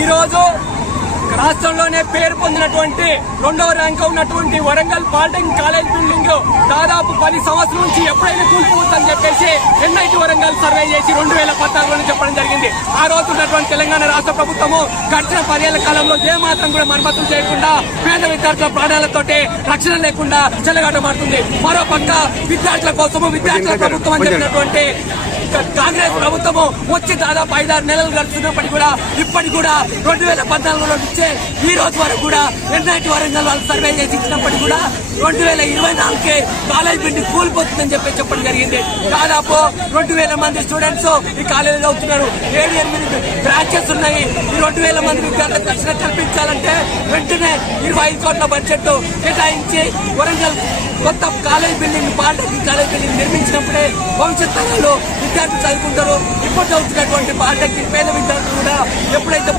ఈ రోజు రాష్ట్రంలోనే పేరు పొందినటువంటి 2వ ర్యాంక్ ఉన్నటువంటి వరంగల్ పాలిటెక్నిక్ కాలేజ్ బిల్డింగ్ దాదాపు 10 సంవత్సరాల నుంచి ఎప్పుడైనా కూలిపోతుందని చెప్పేసి ఎన్ఐటి వరంగల్ సర్వే చేసి 2014లో చెప్పడం జరిగింది. ఆ రోజు ఉన్నటువంటి తెలంగాణ రాష్ట్ర ప్రభుత్వము గడిచిన 10 ఏళ్ల కాలంలో ఏమాత్రం కూడా మరమ్మతులు చేయకుండా పేద విద్యార్థుల ప్రాణాలతోటి రక్షణ లేకుండా చెలగాటమాడుతుంది. మరో పక్క విద్యార్థుల కోసము విద్యార్థుల ప్రభుత్వం అని చెప్పినటువంటి కాంగ్రెస్ ప్రభుత్వము వచ్చి దాదాపు 5-6 నెలలు గడుస్తున్నప్పటికీ కూడా ఇప్పటికి కూడా 2014లో ఇచ్చే ఈ రోజు వరకు కూడా ఎన్ఐటి వరంగల్ వాళ్ళు సర్వే చేసి ఇచ్చినప్పటికీ కూడా 2024కే కాలేజ్ బిల్డింగ్ కూలిపోతుందని చెప్పడం జరిగింది. దాదాపు 2000 మంది స్టూడెంట్స్ ఈ కాలేజీలో అవుతున్నారు. 7-8 బ్రాంచెస్ ఉన్నాయి. ఈ 2000 మంది విద్యార్థులకు రక్షణ కల్పించాలంటే వెంటనే 25 కోట్ల బడ్జెట్ కేటాయించి వరంగల్ కొత్త college building polytechnic college building నిర్మించినప్పుడే భవిష్యత్ తరాలు విద్యార్థులు చదువుకుంటారు. ఇప్పుడు చదువుతున్నటువంటి పాలిటెక్నిక్ పేద విద్యార్థులు కూడా ఎప్పుడైతే